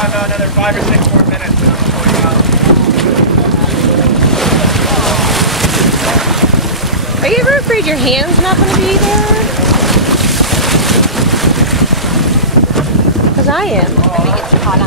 Got another 5 or 6 more minutes. Are you ever afraid your hand's not going to be there? Because I am. I think it's hot.